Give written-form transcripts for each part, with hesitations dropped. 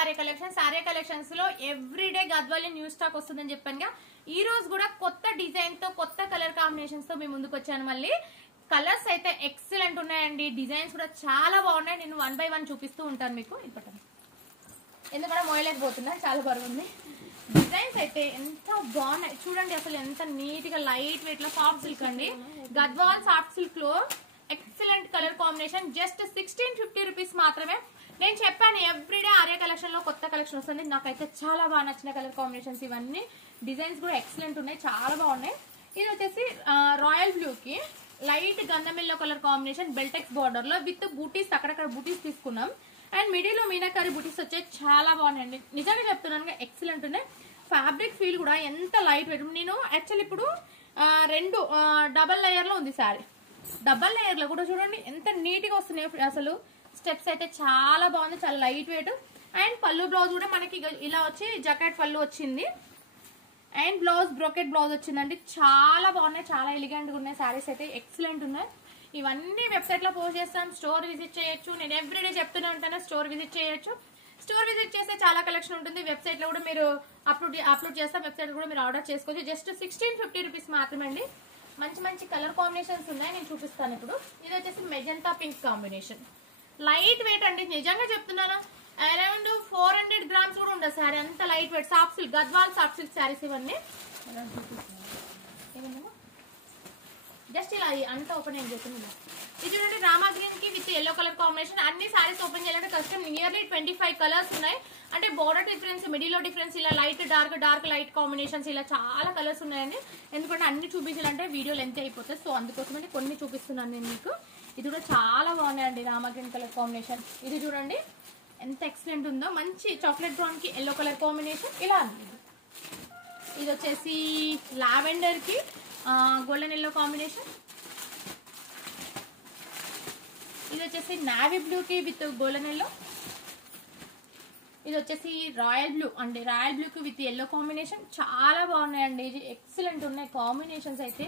Arya collections. Arya collections లో everyday Gadwal new stock వస్తుందని చెప్పాను. ఈ రోజు కూడా కొత్త డిజైన్ తో కొత్త కలర్ కాంబినేషన్స్ తో మేము ముందుకు వచ్చాను. మళ్ళీ కలర్స్ అయితే ఎక్సలెంట్ ఉన్నాయండి, డిజైన్స్ కూడా చాలా బాగున్నాయి. నేను 1 by 1 చూపిస్తూ ఉంటాను మీకు. ఇప్పటి ఎందుకంటే మోయలేకపోతున్నా, చాలా బాగుంది. డిజైన్స్ అయితే ఎంత బాగున్నాయి చూడండి, అసలు ఎంత నీట్ గా లైట్ వెయిట్ లో సాఫ్ట్ సిల్క్ అండి. గద్వాల్ సాఫ్ట్ సిల్క్ లో excellent colour combination. Just 1650 rupees మాత్రమే. నేను చెప్పాను ఎవ్రీడే ఆర్య కలెక్షన్ లో కొత్త కలెక్షన్ వస్తుంది. నాకైతే చాలా బాగా నచ్చిన కలర్ కాంబినేషన్స్ ఇవన్నీ. డిజైన్స్ కూడా ఎక్సలెంట్ ఉన్నాయి, చాలా బాగున్నాయి. ఇది వచ్చేసి రాయల్ బ్లూ కి లైట్ గంధం ఎల్లో కలర్ కాంబినేషన్, బెల్టెక్స్ బార్డర్ లో విత్ బూటీస్, అక్కడక్కడ బూటీస్ తీసుకున్నాం. అండ్ మిడిల్ లో మీనాకారి బూటీస్ వచ్చే చాలా బాగున్నాయండి. నిజంగా చెప్తున్నాను ఎక్సలెంట్ ఉన్నాయి. ఫ్యాబ్రిక్ ఫీల్ కూడా ఎంత లైట్ వెయిట్. నేను యాక్చువల్ ఇప్పుడు 2 డబల్ లేయర్ లో ఉంది సారీ. డబల్ లేయర్ లో కూడా చూడండి ఎంత నీట్ గా వస్తున్నాయి. అసలు స్టెప్స్ అయితే చాలా బాగుంది, చాలా లైట్ వెయిట్. అండ్ పళ్ళు బ్లౌజ్ కూడా మనకి ఇలా వచ్చి జకాట్ పళ్ళు వచ్చింది. అండ్ బ్లౌజ్ బ్రోకెట్ బ్లౌజ్ వచ్చిందండి. చాలా బాగున్నాయి, చాలా ఎలిగెంట్ గా ఉన్నాయి. శారీస్ అయితే ఎక్సలెంట్ ఉన్నాయి. ఇవన్నీ వెబ్సైట్ లో పోస్ట్ చేస్తాం, స్టోర్ విజిట్ చేయొచ్చు. నేను ఎవ్రీడే చెప్తూనే ఉంటాను, స్టోర్ విజిట్ చేయొచ్చు. స్టోర్ విజిట్ చేస్తే చాలా కలెక్షన్ ఉంటుంది. వెబ్సైట్ లో కూడా మీరు అప్లోడ్ చేస్తాం, వెబ్సైట్ కూడా మీరు ఆర్డర్ చేసుకోవచ్చు. జస్ట్ 1650 రూపీస్ మాత్రమే అండి. మంచి మంచి కలర్ కాంబినేషన్స్ ఉన్నాయి, నేను చూపిస్తాను ఇప్పుడు. ఇది వచ్చేసి magenta pink combination, light weight అండి. నిజంగా చెప్తున్నాను, అరౌండ్ 400 గ్రామ్స్ కూడా ఉండదు సారీ, అంత light weight. Soft silk, Gadwal soft silk saris ఇవన్నీ. జస్ట్ ఇలా అంతా ఓపెన్ ఏం చేస్తున్నాను. ఇది చూడండి రామా గ్రీన్ కి విత్ ఎల్లో కలర్ కాంబినేషన్. అన్ని సారీస్ ఓపెన్ చేయాలంటే కష్టం. నియర్లీ 25 కలర్స్ ఉన్నాయి. అంటే బోర్డర్ డిఫరెన్స్, మిడిల్ లో డిఫరెన్స్, ఇలా light dark, dark light combinations, ఇలా చాలా కలర్స్ ఉన్నాయండి. ఎందుకంటే అన్ని చూపించాలంటే వీడియో లెంత్ అయిపోతుంది. సో అందుకోసమని కొన్ని చూపిస్తున్నాను నేను మీకు. ఇది కూడా చాలా బాగున్నాయండి, రామా గ్రీన్ కలర్ కాంబినేషన్. ఇది చూడండి ఎంత ఎక్సలెంట్ ఉందో. మంచి చాక్లెట్ బ్రౌన్ కి ఎల్లో కలర్ కాంబినేషన్ ఇలా ఉంది. ఇది వచ్చేసి లావెండర్ కి గోల్డెన్ ఎల్లో కాంబినేషన్. ఇది వచ్చేసి నావీ బ్లూ కి విత్ గోల్డెన్ ఎల్లో. ఇది వచ్చేసి రాయల్ బ్లూ అండి, రాయల్ బ్లూ కి విత్ ఎల్లో కాంబినేషన్. చాలా బాగున్నాయండి, ఇది ఎక్సలెంట్ ఉన్నాయి కాంబినేషన్స్ అయితే.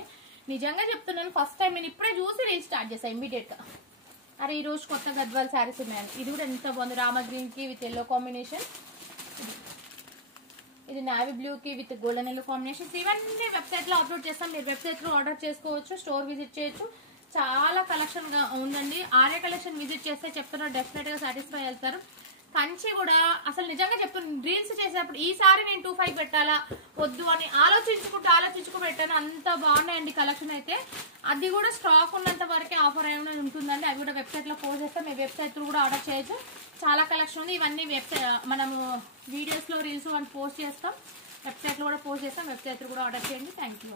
నిజంగా చెప్తున్నాను, ఫస్ట్ టైం నేను ఇప్పుడే చూసి రీల్ స్టార్ట్ చేశాను ఇమీడియట్ గా. అరే ఈ రోజు కొత్త గద్వాల్ శారీస్ ఉన్నాయండి. ఇది కూడా ఎంత బాగుంది, రామా గ్రీన్ కి విత్ ఎల్లో కాంబినేషన్. ఇది నావీ బ్లూ కి విత్ గోల్డెన్ ఎల్లో కాంబినేషన్స్. ఇవన్నీ వెబ్సైట్ లో అప్లోడ్ చేస్తాం, మీరు వెబ్సైట్ లో ఆర్డర్ చేసుకోవచ్చు, స్టోర్ విజిట్ చేయొచ్చు. చాలా కలెక్షన్ గా ఉందండి. ఆర్య కలెక్షన్ విజిట్ చేస్తే చెప్తున్నారు డెఫినెట్ గా సాటిస్ఫై అవుతారు. కంచి కూడా అసలు నిజంగా చెప్తున్నాను, రీల్స్ చేసేటప్పుడు ఈసారి నేను 25 పెట్టాలా వద్దు అని ఆలోచించుకుంటూ పెట్టాను. అంత బాగున్నాయండి కలెక్షన్ అయితే. అది కూడా స్టాక్ ఉన్నంత వరకే ఆఫర్ అయినా ఉంటుందండి. అవి కూడా వెబ్సైట్ లో పోస్ట్ చేస్తాం, మీ వెబ్సైట్ లో కూడా ఆర్డర్ చేయొచ్చు. చాలా కలెక్షన్ ఉంది. ఇవన్నీ మనము వీడియోస్ లో రీల్స్ పోస్ట్ చేస్తాం, వెబ్సైట్ లో కూడా పోస్ట్ చేస్తాం. వెబ్సైట్ లో కూడా ఆర్డర్ చేయండి. Thank you.